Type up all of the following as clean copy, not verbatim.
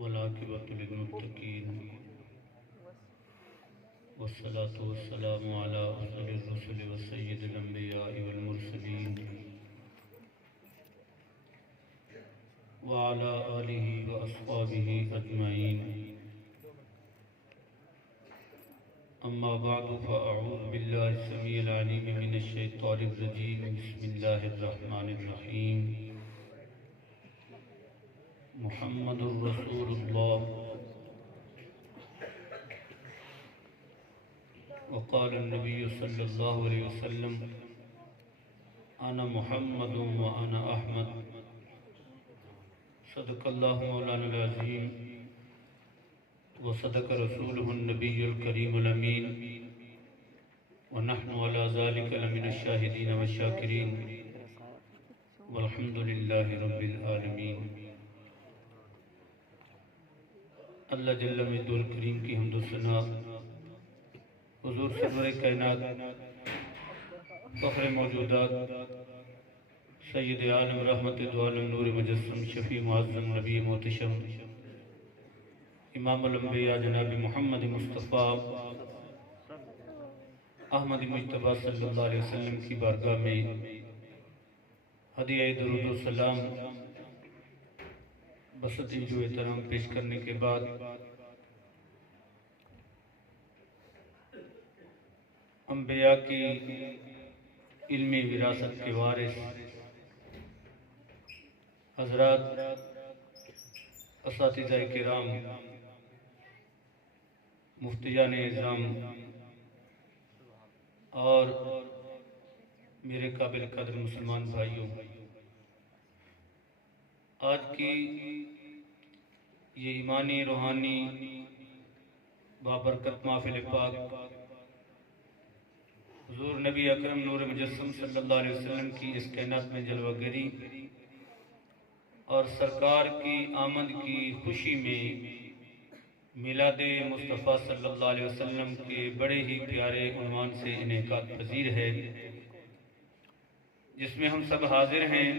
والعاقبۃ للمتقین والصلاة والسلام على أفضل الرسل وسيد الأنبياء والمرسلين وعلى آله وأصحابه أجمعين. أما بعد فأعوذ بالله السميع العليم من الشيطان الرجيم. بسم الله الرحمن الرحيم. محمد رسول الله وقال النبي صلى الله عليه وسلم أنا محمد وأنا أحمد. صدق الله مولانا العظيم وصدق رسوله النبي الكريم الأمين ونحن على ذلك لمن الشاهدين والشاكرين والحمد لله رب العالمين. اللہ جل مجدہ الکریم کی حمد و ثنا حضور سرور کائنات فخر موجودات سید عالم رحمت دو عالم نور مجسم شفیع معظم نبی محتشم امام الانبیاء جناب محمد مصطفیٰ احمد مجتبیٰ صلی اللہ علیہ وسلم کی بارگاہ میں ہدیہ درود و سلام بسط جو احترام پیش کرنے کے بعد انبیاء کی علمی وراثت کے وارث حضرات، اساتذہ کرام، مفتیان اعظام اور میرے قابل قدر مسلمان بھائیوں، آج کی یہ ایمانی روحانی بابرکت محفل پاک حضور نبی اکرم نور مجسم صلی اللہ علیہ وسلم کی اس کائنات میں جلوہ گری اور سرکار کی آمد کی خوشی میں میلاد مصطفیٰ صلی اللہ علیہ وسلم کے بڑے ہی پیارے عنوان سے انعقاد پذیر ہے، جس میں ہم سب حاضر ہیں.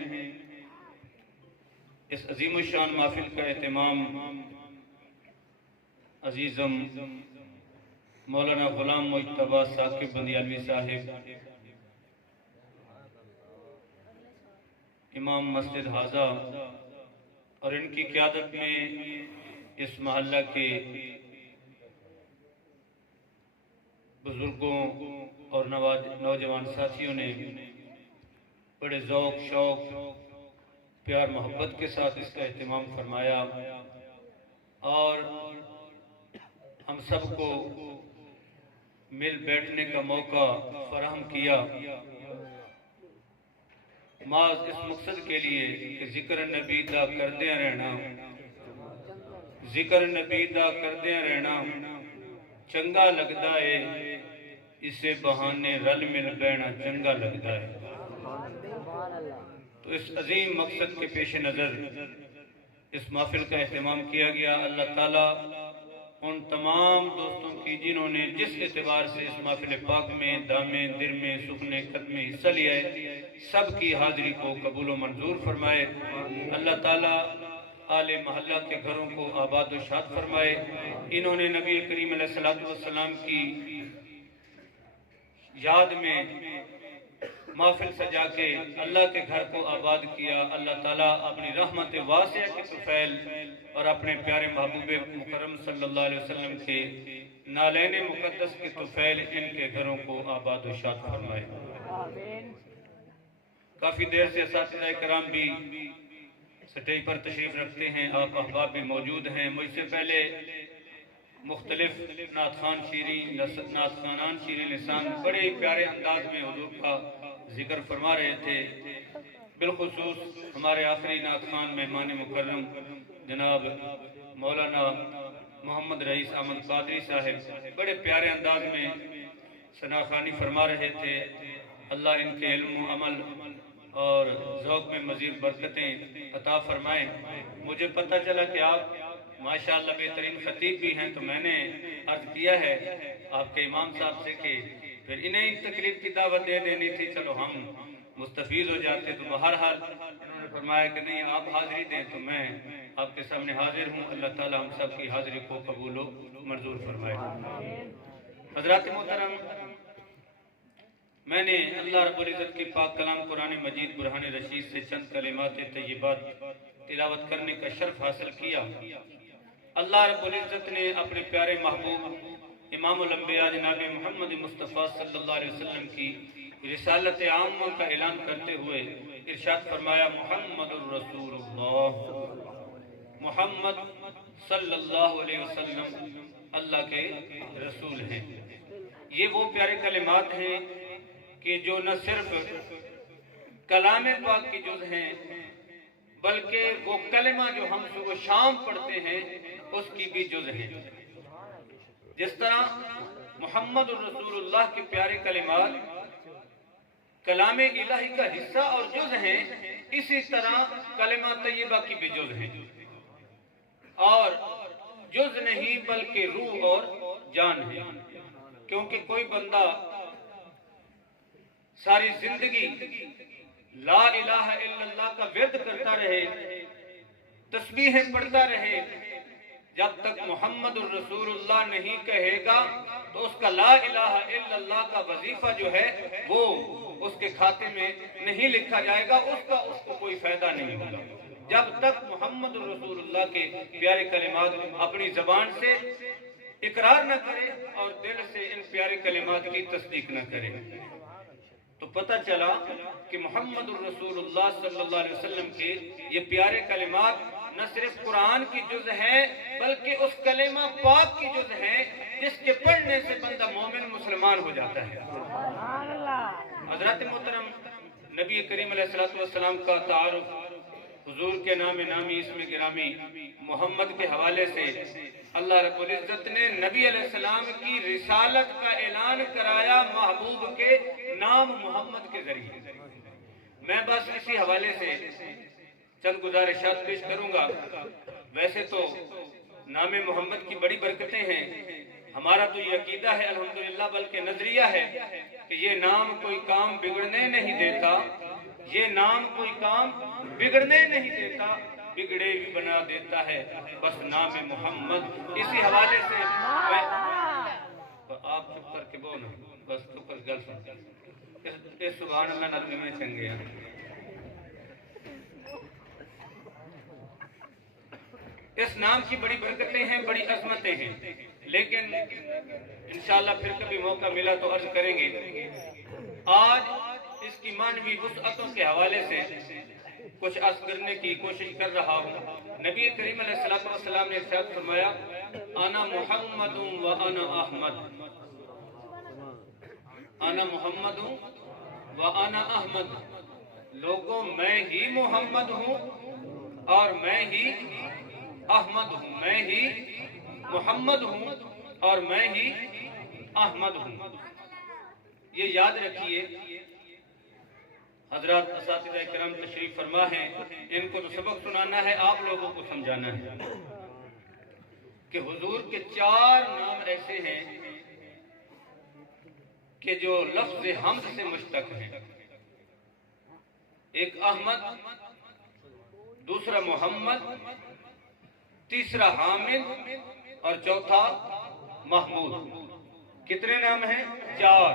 اس عظیم الشان محفل کا اہتمام عزیزم مولانا غلام مجتبیٰ ثاقب بندیالوی صاحب، امام مسجد حاضہ، اور ان کی قیادت میں اس محلہ کے بزرگوں اور نوجوان ساتھیوں نے بڑے ذوق شوق پیار محبت کے ساتھ اس کا اہتمام فرمایا اور ہم سب کو مل بیٹھنے کا موقع فراہم کیا، محض اس مقصد کے لیے کہ ذکر نبی دا کردیاں رہنا، ذکر نبی دا کردیاں رہنا چنگا لگدا ہے، اسے بہانے رل مل بینا چنگا لگدا ہے. تو اس عظیم مقصد کے پیش نظر اس محفل کا اہتمام کیا گیا. اللہ تعالیٰ ان تمام دوستوں کی جنہوں نے جس اعتبار سے اس محفل پاک میں دامے در میں سخنے قد میں حصہ لیا ہے، سب کی حاضری کو قبول و منظور فرمائے. اللہ تعالیٰ آل محلہ کے گھروں کو آباد و شاد فرمائے. انہوں نے نبی کریم علیہ السلام کی یاد میں محفل سجا کے اللہ کے گھر کو آباد کیا. اللہ تعالیٰ اپنی رحمت واسعہ کی طفیل اور اپنے پیارے محبوب مکرم صلی اللہ علیہ وسلم کے نالین مقدس کی طفیل ان کے گھروں کو آباد و شاد فرمائے. کافی دیر سے اساتذہ کرام بھی سٹیج پر تشریف رکھتے ہیں، آپ احباب بھی موجود ہیں. مجھ سے پہلے مختلف نعت خوانان شیریں لسان بڑے پیارے انداز میں حضور کا ذکر فرما رہے تھے. بالخصوص ہمارے آخری نعت خوان مہمان مکرم جناب مولانا محمد رئیس احمد قادری صاحب بڑے پیارے انداز میں ثناخوانی فرما رہے تھے. اللہ ان کے علم و عمل اور ذوق میں مزید برکتیں عطا فرمائیں. مجھے پتہ چلا کہ آپ ماشاءاللہ بہترین خطیب بھی ہیں، تو میں نے عرض کیا ہے آپ کے امام صاحب سے کہ پھر انہیں تقریر کی دعوت دے دینی تھی، چلو ہم مستفید ہو جاتے. تو بہرحال انہوں نے فرمایا کہ نہیں آپ حاضری دیں تو میں آپ کے سامنے حاضر ہوں. اللہ تعالیٰ ہم سب کی حاضری کو قبول و منظور فرمائے. حضرات محترم، میں نے اللہ رب العزت کی پاک کلام قرآن مجید برہان رشید سے چند کلمات طیبات تلاوت کرنے کا شرف حاصل کیا. اللہ رب العزت نے اپنے پیارے محبوب امام الانبیاء جناب محمد مصطفیٰ صلی اللہ علیہ وسلم کی رسالت عامہ کا اعلان کرتے ہوئے ارشاد فرمایا محمد الرسول اللہ، محمد صلی اللہ علیہ وسلم اللہ کے رسول ہیں. یہ وہ پیارے کلمات ہیں کہ جو نہ صرف کلام پاک کی جز ہیں بلکہ وہ کلمہ جو ہم صبح و شام پڑھتے ہیں اس کی بھی جز ہیں. جس طرح محمد الرسول اللہ کے پیارے کلمات کلام الہی کا حصہ اور جز ہیں، اسی طرح کلمہ طیبہ کی بھی جز ہیں، اور جز نہیں بلکہ روح اور جان ہے. کیونکہ کوئی بندہ ساری زندگی لا الہ الا اللہ کا ورد کرتا رہے، تسبیحیں پڑھتا رہے، جب تک محمد الرسول اللہ نہیں کہے گا تو اس کا لا الہ الا اللہ کا وظیفہ جو ہے وہ اس کے کھاتے میں نہیں لکھا جائے گا، اس کو کوئی فائدہ نہیں ہوگا. جب تک محمد الرسول اللہ کے پیارے کلمات اپنی زبان سے اقرار نہ کرے اور دل سے ان پیارے کلمات کی تصدیق نہ کرے. تو پتہ چلا کہ محمد الرسول اللہ صلی اللہ علیہ وسلم کے یہ پیارے کلمات نہ صرف قرآن کی جز ہیں بلکہ اس کلمہ پاک کی جز ہیں جس کے پڑھنے سے بندہ مومن مسلمان ہو جاتا ہے. حضرات محترم، نبی کریم علیہ السلام کا تعارف حضور کے نام نامی اسم گرامی محمد کے حوالے سے اللہ رب العزت نے نبی علیہ السلام کی رسالت کا اعلان کرایا محبوب کے نام محمد کے ذریعے. میں بس اسی حوالے سے چند گزارشات پیش کروں گا. ویسے تو نام محمد کی بڑی برکتیں ہیں، ہمارا تو یہ عقیدہ ہے الحمدللہ، بلکہ نظریہ ہے کہ یہ نام کوئی کام بگڑنے نہیں دیتا، یہ نام کوئی کام بگڑنے نہیں دیتا، بگڑے بھی بنا دیتا ہے بس نام محمد. اسی حوالے سے آپ چپ کر کے بولنا، بس چپ کر گل سن اس سبحان اللہ نظمی میں چنگے ہیں. اس نام کی بڑی برکتیں ہیں، بڑی عظمتیں ہیں، لیکن انشاءاللہ پھر کبھی موقع ملا تو عرض کریں گے. آج اس کی معنوی وسعتوں کے حوالے سے کچھ عرض کرنے کی کوشش کر رہا ہوں. نبی کریم علیہ السلام نے ارشاد فرمایا انا محمد و انا احمد، انا محمد و انا احمد. لوگوں میں ہی محمد ہوں اور میں ہی احمد ہوں، میں ہی محمد ہوں اور میں ہی احمد ہوں. یہ یاد رکھیے. حضرات اساتذہ کرام تشریف فرما ہیں، ان کو تو سبق سنانا ہے، آپ لوگوں کو سمجھانا ہے کہ حضور کے 4 نام ایسے ہیں کہ جو لفظ حمد سے مشتق ہیں. ایک احمد، دوسرا محمد، تیسرا حامد اور چوتھا محمود. کتنے نام ہیں؟ 4.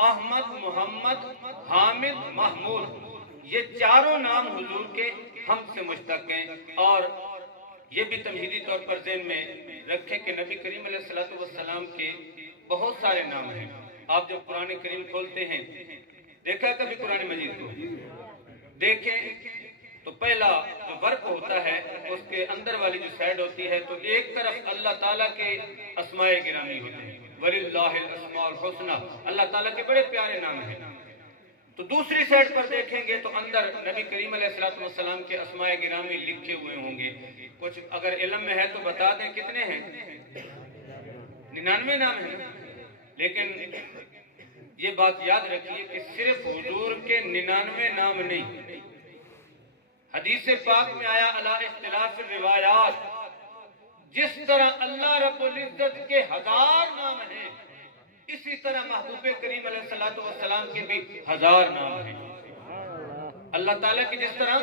احمد، محمد، حامد، محمود. یہ چاروں نام حضور کے حمد سے مشتق ہیں. اور یہ بھی تمہیدی طور پر ذہن میں رکھیں کہ نبی کریم علیہ السلام کے بہت سارے نام ہیں. آپ جب قرآن کریم کھولتے ہیں، دیکھا کبھی قرآن مجید کو دیکھیں تو پہلا جو ورق ہوتا ہے اس کے اندر والی جو سائیڈ ہوتی ہے تو ایک طرف اللہ تعالیٰ کے اسماء گرامی ہوتے ہیں، وَلِلَّهِ الْأَسْمَاءُ الْحُسْنَى، اللہ تعالیٰ کے بڑے پیارے نام ہیں. تو دوسری سائیڈ پر دیکھیں گے تو اندر نبی کریم علیہ السلام کے اسماء گرامی لکھے ہوئے ہوں گے. کچھ اگر علم میں ہے تو بتا دیں کتنے ہیں؟ 99 نام ہیں. لیکن یہ بات یاد رکھیے کہ صرف حضور کے 99 نام نہیں. حدیث پاک میں آیا علی اختلاف الروایات، جس طرح اللہ رب العزت کے 1000 نام ہیں اسی طرح محبوب کریم علیہ السلام کے بھی 1000 نام ہیں. اللہ تعالیٰ کی جس طرح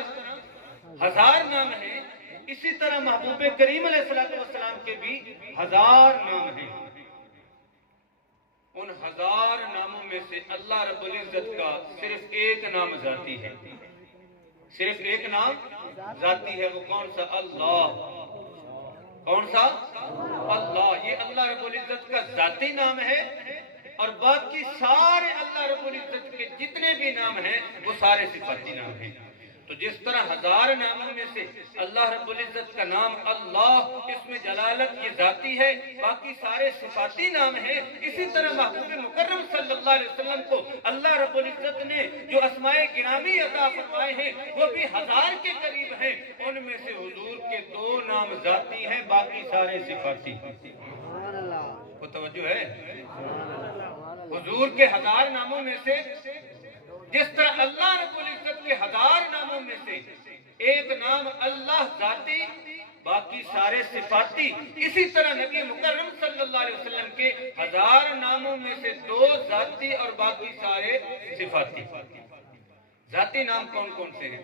1000 نام ہیں، اسی طرح محبوب کریم علیہ السلام کے بھی 1000 نام ہیں۔ ان 1000 ناموں میں سے اللہ رب العزت کا صرف ایک نام ذاتی ہے، صرف ایک نام ذاتی ہے، وہ کون سا؟ اللہ۔ کون سا؟ اللہ۔ یہ اللہ رب العزت کا ذاتی نام ہے، اور باقی سارے اللہ رب العزت کے جتنے بھی نام ہیں وہ سارے صفاتی نام ہیں۔ تو جس طرح 1000 ناموں میں سے اللہ رب العزت کا نام اللہ، اس میں جلالت یہ ذاتی ہے، باقی سارے صفاتی نام ہیں، اسی طرح محبوب مکرم صلی اللہ علیہ وسلم کو اللہ رب العزت نے جو اسماء گرامی عطا فرمائے ہیں وہ بھی 1000 کے قریب ہیں۔ ان میں سے حضور کے 2 نام ذاتی ہیں، باقی سارے صفاتی۔ وہ توجہ ہے؟ حضور کے 1000 ناموں میں سے جس طرح اللہ رب العزت کے 1000 ناموں میں سے ایک نام اللہ ذاتی، باقی سارے صفاتی، اسی طرح نبی مکرم صلی اللہ علیہ وسلم کے 1000 ناموں میں سے 2 ذاتی اور باقی سارے صفاتی۔ ذاتی نام کون کون سے ہیں؟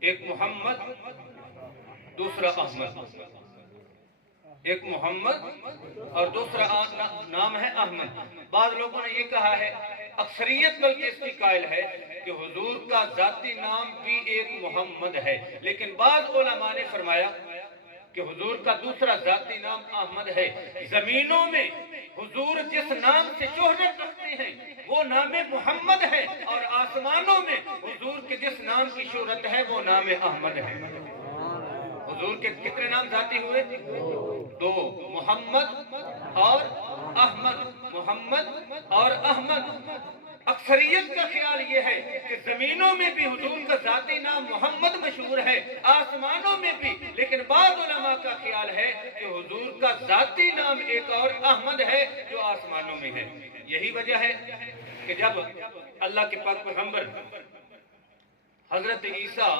ایک محمد، دوسرا احمد۔ ایک محمد اور دوسرا نام ہے احمد۔ بعض لوگوں نے یہ کہا ہے، اکثریت بلکہ اس کی قائل ہے کہ حضور کا ذاتی نام بھی ایک محمد ہے، لیکن بعض علماء نے فرمایا کہ حضور کا دوسرا ذاتی نام احمد ہے۔ زمینوں میں حضور جس نام سے شہرت رکھتے ہیں وہ نام محمد ہے، اور آسمانوں میں حضور کے جس نام کی شہرت ہے وہ نام احمد ہے۔ حضور کے کتنے نام ذاتی ہوئے؟ 2، محمد اور احمد۔ محمد اور احمد۔ اکثریت کا خیال یہ ہے کہ زمینوں میں بھی حضور کا ذاتی نام محمد مشہور ہے، آسمانوں میں بھی، لیکن بعض علماء کا خیال ہے کہ حضور کا ذاتی نام ایک اور احمد ہے جو آسمانوں میں ہے۔ یہی وجہ ہے کہ جب اللہ کے پاک پیغمبر حضرت عیسیٰ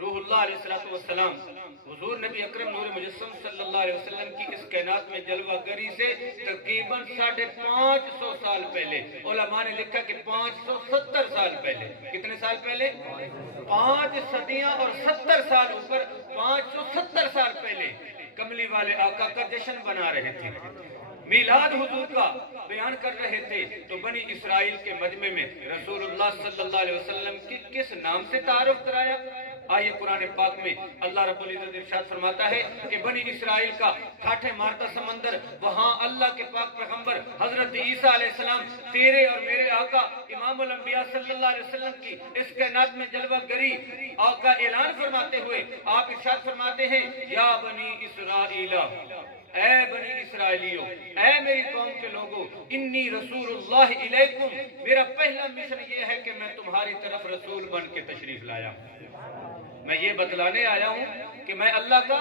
روح اللہ علیہ السلام حضور نبی اکرم نور مجسم صلی اللہ علیہ وسلم کی اس کائنات میں جلوہ گری سے تقریباً 550 سال پہلے، علماء نے لکھا کہ 570 سال پہلے، کتنے سال پہلے؟ 5 صدیاں اور 70 سال اوپر، 570 سال پہلے کملی والے آقا کا جشن بنا رہے تھے، میلاد حضور کا بیان کر رہے تھے، تو بنی اسرائیل کے مجمع میں رسول اللہ صلی اللہ علیہ وسلم کی کس نام سے تعارف کرایا؟ آئیے قرآن پاک میں اللہ رب العزت ارشاد فرماتا ہے کہ بنی اسرائیل کا ٹھاٹھے مارتا سمندر، وہاں اللہ کے پاک پیغمبر حضرت عیسیٰ علیہ السلام تیرے اور میرے آقا امام الانبیاء صلی اللہ علیہ وسلم کی اس کائنات میں جلوہ گری آقا اعلان فرماتے ہوئے آپ ارشاد فرماتے ہیں، یا بنی اسرائیل، اے بنی اسرائیلیوں، اے میری قوم کے لوگوں، انی رسول اللہ علیکم، میرا پہلا مشن یہ ہے کہ میں تمہاری طرف رسول بن کے تشریف لایا ہوں، میں یہ بتلانے آیا ہوں کہ میں اللہ کا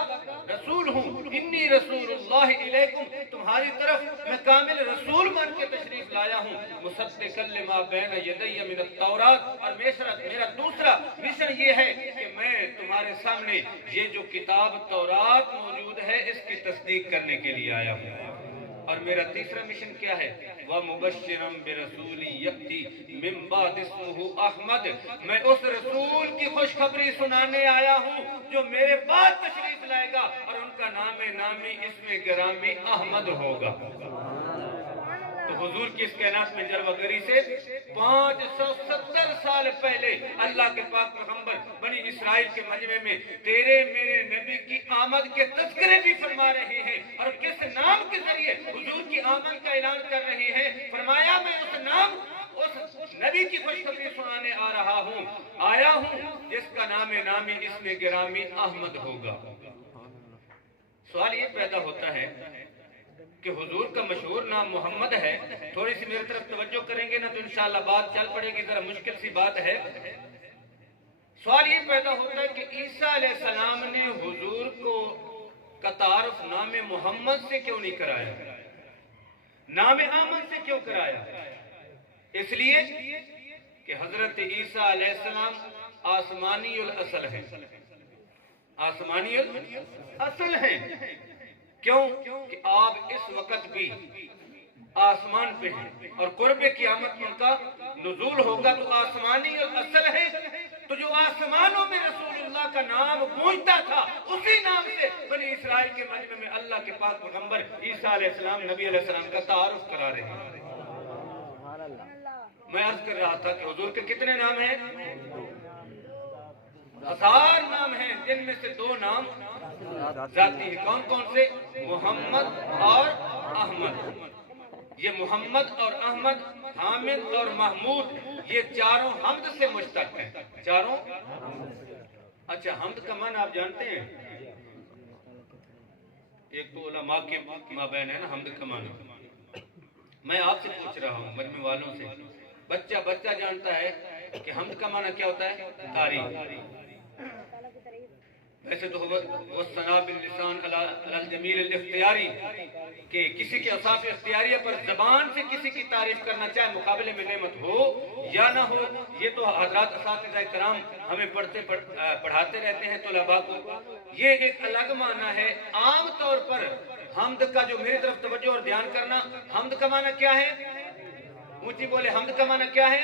رسول ہوں، انی رسول اللہ علیکم، تمہاری طرف میں کامل رسول بن کے تشریف لایا ہوں، مصدقا لما بین یدی من التورات، اور میرا دوسرا مشن یہ ہے کہ میں تمہارے سامنے یہ جو کتاب تورات موجود ہے اس کی تصدیق کرنے کے لیے آیا ہوں، اور میرا تیسرا مشن کیا ہے؟ وَمُبَشِّرًا بِرَسُولٍ يَأْتِي مِن بَعْدِ اسْمُهُ احمد، میں اس رسول کی خوشخبری سنانے آیا ہوں جو میرے بعد تشریف لائے گا، اور ان کا نام نامی اسم گرامی احمد ہوگا۔ تو حضور کی اس کائنات میں جلوہ گری سے 570 سال پہلے اللہ کے پاک پیغمبر بنی اسرائیل کے مجمع میں تیرے میرے نبی کی آمد کے تذکرے بھی فرما رہے ہیں، اور کس نام کے ذریعے حضور کی آمد کا اعلان کر رہے ہیں؟ فرمایا میں اس نام اس نبی کی خوشخبری سنانے آیا ہوں جس کا نام نامی اسم گرامی احمد ہوگا۔ سوال یہ پیدا ہوتا ہے کہ حضور کا مشہور نام محمد ہے، تھوڑی سی میری طرف توجہ کریں گے نا تو انشاءاللہ بات چل پڑے گی، ذرا مشکل سی بات ہے۔ سوال یہ پیدا ہوتا ہے کہ عیسیٰ علیہ السلام نے حضور کو کا تعارف نام محمد سے کیوں نہیں کرایا، نام احمد سے کیوں کرایا؟ اس لیے کہ حضرت عیسیٰ علیہ السلام آسمانی الاصل ہیں، آسمانی الاصل ہیں۔ کیوں کہ آپ اس وقت بھی آسمان پہ ہیں، اور قرب قیامت ان کا نزول ہوگا، تو آسمانی الاصل ہے، تو جو آسمانوں میں رسول اللہ کا نام گونجتا تھا، اسی نام سے بنی اسرائیل کے مجمع میں اللہ کے پاک پیغمبر عیسیٰ علیہ السلام نبی علیہ السلام کا تعارف کرا رہے ہیں۔ میں عرض کر رہا تھا کہ حضور کے کتنے نام ہیں؟ 1000 نام ہیں، جن میں سے 2 نام ذاتی ہیں۔ کون کون سے؟ محمد اور احمد۔ یہ محمد اور احمد، حامد اور محمود، یہ چاروں حمد سے مشتق ہیں۔ چاروں؟ اچھا، حمد کا معنی آپ جانتے ہیں؟ ایک تو علماء کے مابین ہے نا حمد کا معنی۔ میں آپ سے پوچھ رہا ہوں، مجمع والوں سے، بچہ جانتا ہے کہ حمد کا معنی کیا ہوتا ہے؟ تعریف۔ ویسے تو وَالثَّنَاءُ بِاللِّسَانِ عَلَى الْجَمِيلِ الْاخْتِيَارِ، کہ کسی کے اوصاف اختیاریہ پر زبان سے کسی کی تعریف کرنا، چاہے مقابلے میں نعمت ہو یا نہ ہو، یہ تو حضرات اساتذہ کرام ہمیں پڑھاتے رہتے ہیں طلباء کو۔ یہ ایک الگ معنی ہے۔ عام طور پر حمد کا جو میری طرف توجہ اور دھیان کرنا، حمد کا معنی کیا ہے؟ اونچی بولے، حمد کا معنی کیا ہے؟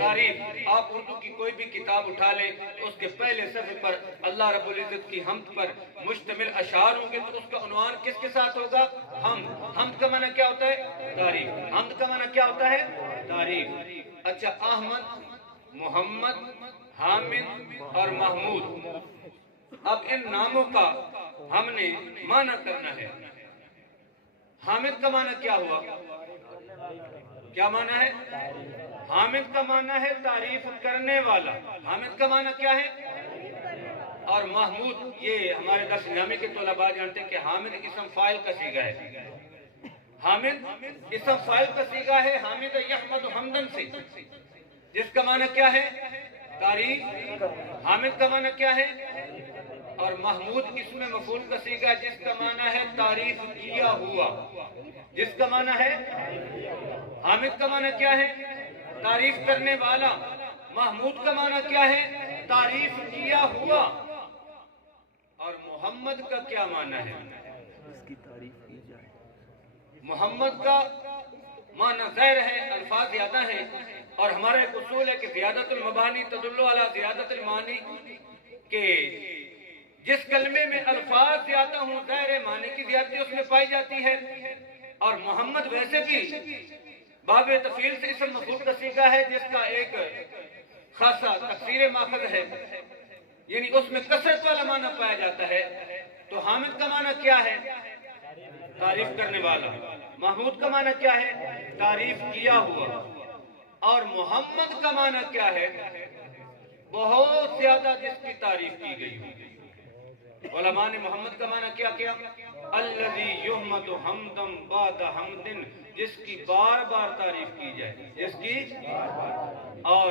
تعریف۔ آپ اردو کی کوئی بھی کتاب اٹھا لیں، اس کے پہلے صفحے پر اللہ رب العزت کی حمد پر مشتمل اشعار ہوں گے، تو اس کا عنوان کس کے ساتھ ہوگا؟ حمد۔ حمد کا معنی کیا ہوتا ہے؟ تعریف۔ حمد کا معنی کیا ہوتا ہے؟ تعریف۔ اچھا، احمد، محمد، حامد اور محمود، اب ان ناموں کا ہم نے معنی کرنا ہے۔ حامد کا معنی کیا ہوا؟ کیا معنی ہے؟ حامد کا معنی ہے تعریف کرنے والا۔ حامد کا معنی کیا ہے؟ اور محمود، یہ ہمارے درس نامی کے طلباء جانتے ہیں کہ حامد اسم فاعل کا صیغہ ہے۔ حامد اسم فاعل کا صیغہ ہے، حامد یحمد حمدن سے، جس کا معنی کیا ہے؟ تعریف۔ حامد کا معنی کیا ہے؟ اور محمود اسم مفعول کا صیغہ، جس کا معنی ہے تعریف کیا ہوا۔ جس کا معنی ہے، حامد کا معنی کیا ہے؟ تعریف کرنے والا۔ محمود کا معنی کیا ہے؟ تعریف کیا ہوا۔ اور محمد کا کیا معنی ہے؟ اس کی تعریف کی جائے۔ محمد کا معنی ظاہر ہے، الفاظ زیادہ ہیں، اور ہمارا ایک اصول ہے کہ زیادت المبانی تدل علی زیادت المعانی، کہ جس کلمے میں الفاظ زیادہ ہوں، ظاہر معنی کی زیادتی اس میں پائی جاتی ہے۔ اور محمد ویسے بھی باب تفعیل سے اسم مفعول کا صیغہ ہے، جس کا ایک خاصا تکثیر ماخذ ہے، یعنی اس میں کثرت والا معنی پایا جاتا ہے۔ تو حامد کا معنی کیا ہے؟ تعریف کرنے والا۔ محمود کا معنی کیا ہے؟ تعریف کیا ہوا۔ اور محمد کا معنی کیا ہے؟ بہت زیادہ جس کی تعریف کی گئی ہو۔ علماء نے محمد کا معنی کیا کیا؟ الذی یحمد حمدا بعد حمد، جس کی بار بار تعریف کی جائے، جس کی۔ اور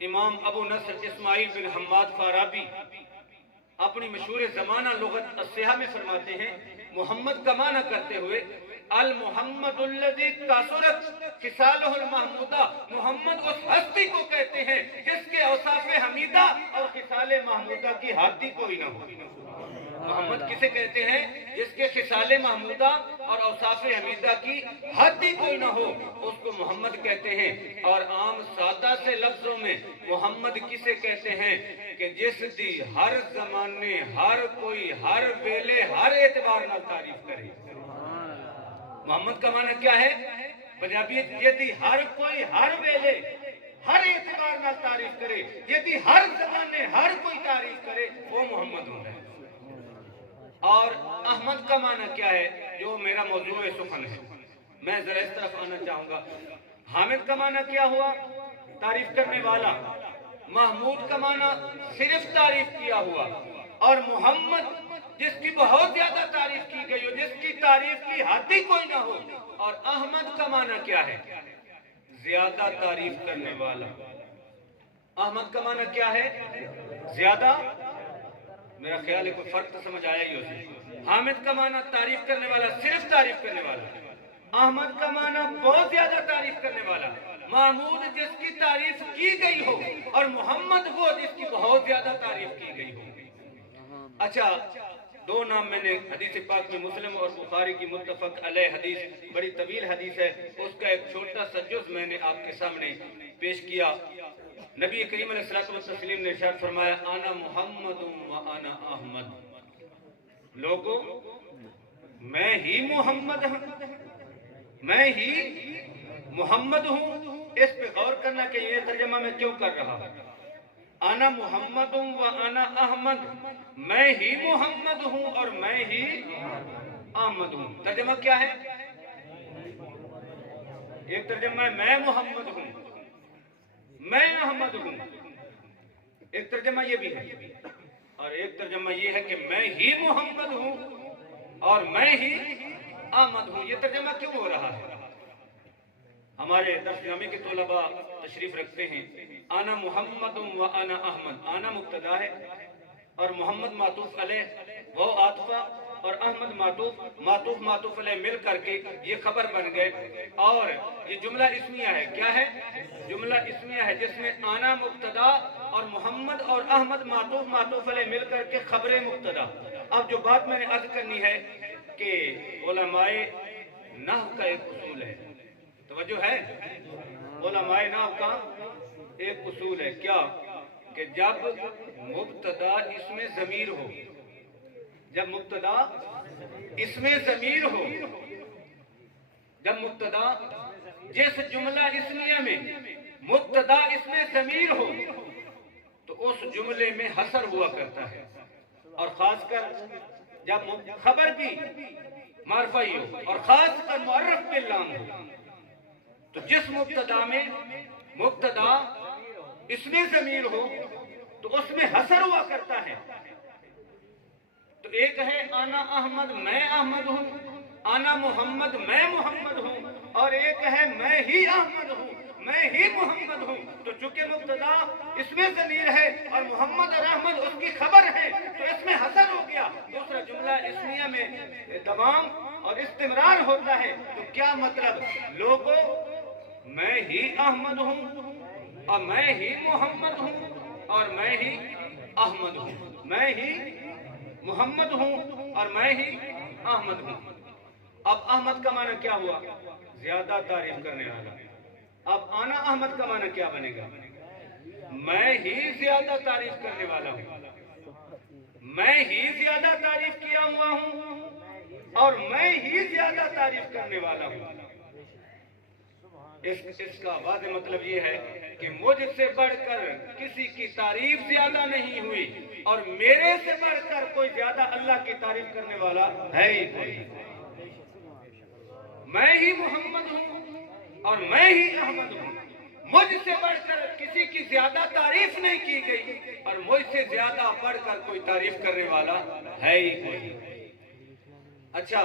امام ابو نصر اسماعیل بن حماد فارابی اپنی مشہور زمانہ لغت الصحاح میں فرماتے ہیں، محمد کا معنی کرتے ہوئے، المحمد الذی کثرت خصالہ المحمودہ، محمد اس ہستی کو کہتے ہیں جس کے اوصاف حمیدہ اور خصال محمودہ کی حد ہی کوئی نہ ہو۔ محمد کسے کہتے ہیں؟ جس کے خصال محمودہ اور اوصاف حمیدہ کی حد ہی کوئی نہ ہو، اس کو محمد کہتے ہیں۔ اور عام سادہ سے لفظوں میں محمد کسے کہتے ہیں؟ کہ جس دی ہر زمانے، ہر کوئی، ہر ویلے، ہر اعتبار نہ تعریف کرے۔ محمد کا معنی کیا ہے؟ پنجابی یہ دی ہر کوئی، ہر ویلے، ہر اعتبار نہ تعریف کرے، یہ دی ہر زمانے، ہر کوئی تعریف کرے، وہ محمد ہوتا ہے۔ اور احمد کا معنی کیا ہے؟ جو میرا موضوع سخن ہے، میں ذرا اس طرف آنا چاہوں گا۔ حامد کا معنی کیا ہوا؟ تعریف کرنے والا۔ محمود کا معنی صرف تعریف کیا ہوا۔ اور محمد جس کی بہت زیادہ تعریف کی گئی ہو، جس کی تعریف کی حد ہی کوئی نہ ہو۔ اور احمد کا معنی کیا ہے؟ زیادہ تعریف کرنے والا۔ احمد کا معنی کیا ہے؟ زیادہ۔ میرا خیال ہے کوئی فرق تو سمجھ آیا ہی اسے۔ حامد کا معنی تعریف کرنے والا، صرف تعریف کرنے والا۔ احمد کا معنی بہت زیادہ تعریف کرنے والا۔ محمود جس کی تعریف کی گئی ہو، اور محمد وہ جس کی بہت زیادہ تعریف کی گئی ہو۔ اچھا، 2 نام میں نے حدیث پاک میں مسلم اور بخاری کی متفق علیہ حدیث، بڑی طویل حدیث ہے، اس کا ایک چھوٹا سا جز میں نے آپ کے سامنے پیش کیا۔ نبی کریم علیہ الصلوۃ والتسلیم نے ارشاد فرمایا انا محمد و انا احمد، لوگوں میں ہی محمد ہوں، میں ہی محمد ہوں۔ اس پہ غور کرنا کہ یہ ترجمہ میں کیوں کر رہا ہوں۔ انا محمد و انا احمد، میں ہی محمد ہوں اور میں ہی احمد ہوں۔ ترجمہ کیا ہے؟ ایک ترجمہ ہے میں محمد ہوں، میں احمد ہوں، ایک ترجمہ یہ بھی ہے، اور ایک ترجمہ یہ ہے کہ میں ہی محمد ہوں اور میں ہی احمد ہوں۔ یہ ترجمہ کیوں ہو رہا ہے؟ ہمارے درس جامع کے طلباء تشریف رکھتے ہیں، انا محمد و انا احمد، انا مبتدا ہے اور محمد معطوف علیہ، وہ عاطفہ اور احمد معطوف علیہ مل کر کے یہ خبر بن گئے، اور یہ جملہ اسمیہ ہے۔ کیا ہے؟ جملہ اسمیہ ہے جس میں انا مبتدا اور محمد اور احمد معطوف علیہ مل کر کے خبر مبتدا۔ اب جو بات میں نے عرض کرنی ہے کہ علماء نحو کا ایک اصول ہے، توجہ ہے، علماء نحو کا ایک اصول ہے، کیا؟ کہ جب مبتدا اس میں ضمیر ہو، جب مبتدا اس میں ضمیر ہو، جب مبتدا جس جملہ اسمیہ میں مبتدا اس میں ضمیر ہو تو اس جملے میں حصر ہوا کرتا ہے، اور خاص کر جب خبر بھی معرفی ہو اور خاص کر معرف باللام ہو، تو جس مبتدا میں مبتدا اس میں ضمیر ہو تو اس میں حصر ہوا کرتا ہے۔ تو ایک ہے انا احمد، میں احمد ہوں، انا محمد، میں محمد ہوں، اور ایک ہے میں ہی احمد ہوں، میں ہی محمد ہوں۔ تو چونکہ مبتدا اس میں ضمیر ہے اور محمد اور احمد اس کی خبر ہے تو اس میں حصر ہو گیا، دوسرا جملہ اسمیہ میں دوام اور استمرار ہوتا ہے۔ تو کیا مطلب؟ لوگوں میں ہی احمد ہوں اور میں ہی محمد ہوں اور میں ہی احمد ہوں، میں ہی محمد ہوں اور میں ہی احمد ہوں۔ اب احمد کا معنی کیا ہوا؟ زیادہ تعریف کرنے والا۔ اب انا احمد کا معنی کیا بنے گا؟ میں ہی زیادہ تعریف کرنے والا ہوں، میں ہی زیادہ تعریف کیا ہوا ہوں اور میں ہی زیادہ تعریف کرنے والا ہوں۔ اس کا واضح مطلب یہ ہے کہ مجھ سے بڑھ کر کسی کی تعریف زیادہ نہیں ہوئی اور میرے سے بڑھ کر کوئی زیادہ اللہ کی تعریف کرنے والا ہے ہی کوئی۔ میں ہی محمد ہوں اور میں ہی احمد ہوں، مجھ سے بڑھ کر کسی کی زیادہ تعریف نہیں کی گئی اور مجھ سے زیادہ بڑھ کر کوئی تعریف کرنے والا ہے ہی کوئی۔ اچھا،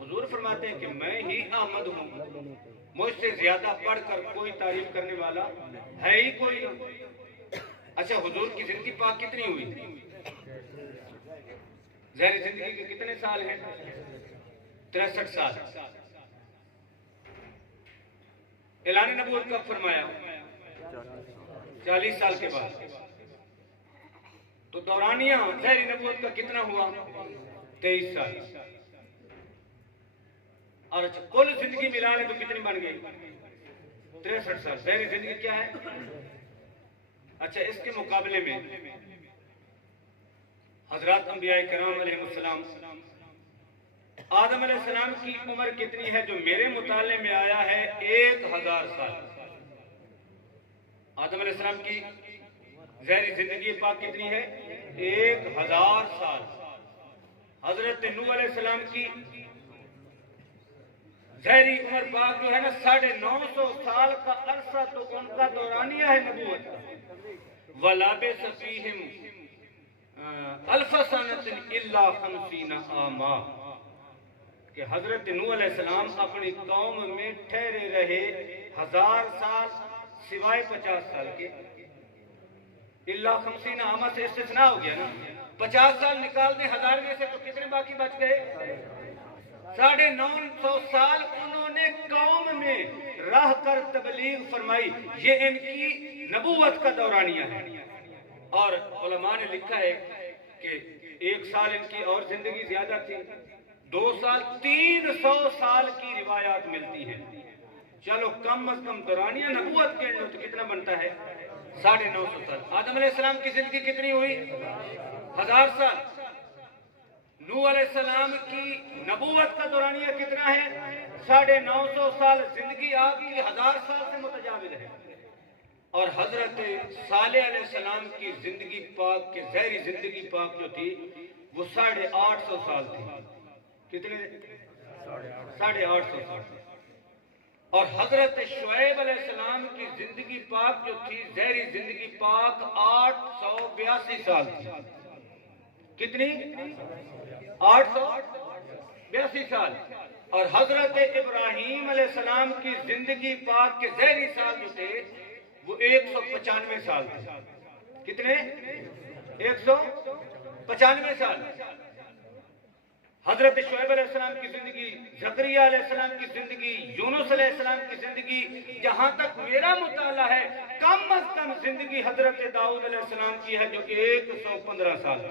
حضور فرماتے ہیں کہ میں ہی احمد ہوں، مجھ سے زیادہ بڑھ کر کوئی تعریف کرنے والا ہے ہی کوئی۔ اچھا، حضور کی زندگی پاک کتنی ہوئی؟ ظاہر زندگی کے کتنے سال ہیں؟ 63 سال۔ اعلان نبوت کب فرمایا؟ 40 سال کے بعد۔ تو دورانیہ ظاہر نبوت کا کتنا ہوا؟ 23 سال۔ اور اچھا، کل زندگی ملا لیں تو کتنی بن گئی؟ 63 سال۔ ظاہر زندگی کیا ہے؟ اچھا، اس کے مقابلے میں حضرات انبیاء کرام علیہ السلام، آدم علیہ السلام کی عمر کتنی ہے؟ جو میرے مطالعے میں آیا ہے 1000 سال۔ آدم علیہ السلام کی ظاہری زندگی پاک کتنی ہے؟ 1000 سال۔ حضرت نوح علیہ السلام کی ظاہری عمر پاک جو ہے نا 950 سال کا عرصہ، تو ان کا دورانیہ ہے نبوت کا۔ وَلَبِثَ فِيهِمْ أَلْفَ سَنَةٍ إِلَّا 50 عَامًا، کہ حضرت نوح علیہ السلام اپنی قوم میں ٹھہرے رہے 1000 سال سوائے 50 سال کے۔ الا 50 عامًا سے استثناء ہو گیا نا، 50 سال نکال دیں 1000 میں سے تو کتنے باقی بچ گئے؟ 950 سال انہوں نے قوم میں رہ کر تبلیغ فرمائی۔ یہ ان کی نبوت کا دورانیہ ہے۔ اور علماء نے لکھا ہے کہ 1 سال ان کی اور زندگی زیادہ تھی، 2 سال، 300 سال کی روایات ملتی ہیں۔ چلو کم از کم دورانیہ نبوت کے تو کتنا بنتا ہے؟ 950 سال. آدم علیہ السلام کی زندگی کتنی ہوئی؟ 1000 سال. نوح علیہ السلام کی نبوت کا دورانیہ کتنا ہے؟ 950 سال. زندگی آپ کی 1000 سال سے متجاوز ہے. اور حضرت صالح علیہ السلام کی زندگی پاک کے ظاہری زندگی پاک جو تھی وہ 850 سال تھی. کتنے؟ 850 سال. اور حضرت شعیب علیہ السلام کی زندگی پاک جو تھی ظاہری زندگی پاک 882 سال تھی. کتنی؟ 882 سال. اور حضرت ابراہیم علیہ السلام کی زندگی پاک کے ظاہری سال جو تھے وہ 195 سال تھے. کتنے؟ 195 سال. حضرت شعیب علیہ السلام کی زندگی، زکریا علیہ السلام کی زندگی، یونس علیہ السلام کی زندگی، جہاں تک میرا مطالعہ ہے کم از کم زندگی حضرت داؤد علیہ السلام کی ہے جو 115 سال کی.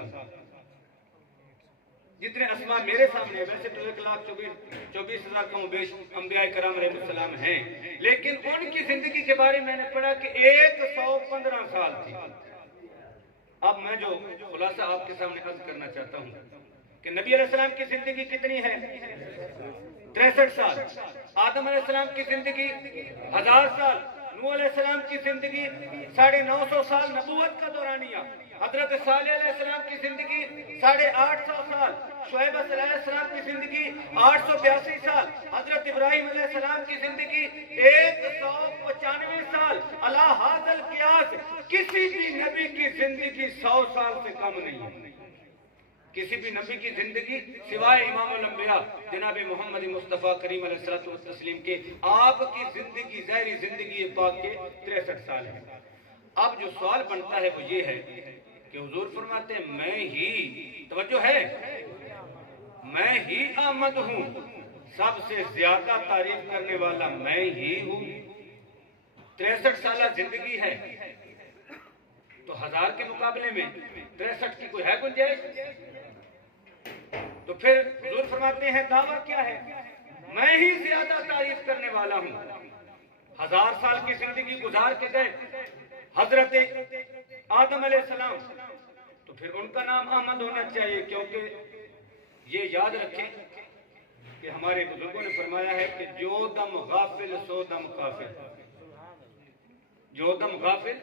جتنے اسماء میرے سامنے ہیں، ویسے تو 1,24,000 کم و بیش انبیاء کرام علیہ السلام ہیں، لیکن ان کی زندگی کے بارے میں نے پڑھا کہ 115 سال تھی. اب میں جو خلاصہ آپ کے سامنے عرض کرنا چاہتا ہوں کہ نبی علیہ السلام کی زندگی کتنی ہے؟ 63 سال. آدم علیہ السلام کی زندگی 1000 سال. نوح علیہ السلام کی زندگی 950 سال نبوت کا دورانیہ. حضرت صالح علیہ السلام کی زندگی 850 سال. شعیب علیہ السلام کی زندگی 882 سال. حضرت ابراہیم علیہ السلام کی زندگی 195 سال. علی ھذا القیاس کسی بھی نبی کی زندگی 100 سال سے کم نہیں ہے. کسی بھی نبی کی زندگی سوائے امام الانبیاء جناب محمد مصطفیٰ کریم علیہ الصلوۃ والتسلیم کے، آپ کی زندگی ظاہری زندگی پاک کے 63 سال ہے. اب جو سوال بنتا ہے وہ یہ ہے کہ حضور فرماتے ہیں میں ہی، توجہ ہے، میں ہی احمد ہوں، سب سے زیادہ تعریف کرنے والا میں ہی ہوں. 63 سالہ زندگی ہے تو 1000 کے مقابلے میں 63 کی کوئی ہے گنجائش؟ تو پھر حضور فرماتے ہیں دعویٰ کیا ہے؟ میں ہی زیادہ تعریف کرنے والا ہوں. 1000 سال کی زندگی گزار کے گئے حضرت آدم علیہ السلام، تو پھر ان کا نام احمد ہونا چاہیے، کیونکہ یہ یاد رکھیں کہ ہمارے بزرگوں نے فرمایا ہے کہ جو دم غافل سو دم کافر. جو دم غافل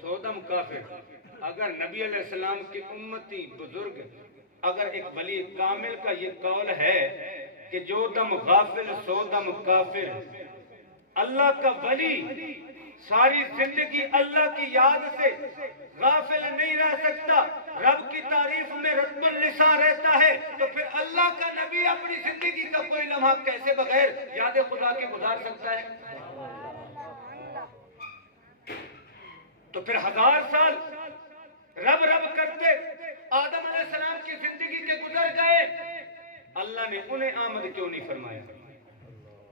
سو دم کافر. اگر نبی علیہ السلام کی امتی بزرگ، اگر ایک ولی کامل کا یہ قول ہے کہ جو دم غافل سو دم کافر، اللہ کا ولی ساری زندگی اللہ کی یاد سے غافل نہیں رہ سکتا، رب کی تعریف میں رتب اللسان رہتا ہے، تو پھر اللہ کا نبی اپنی زندگی کا کوئی لمحہ کیسے بغیر یاد خدا کے گزار سکتا ہے؟ تو پھر 1000 سال رب رب کرتے آدم علیہ السلام کی زندگی کے گزر گئے، اللہ نے انہیں آمد کیوں نہیں فرمایا؟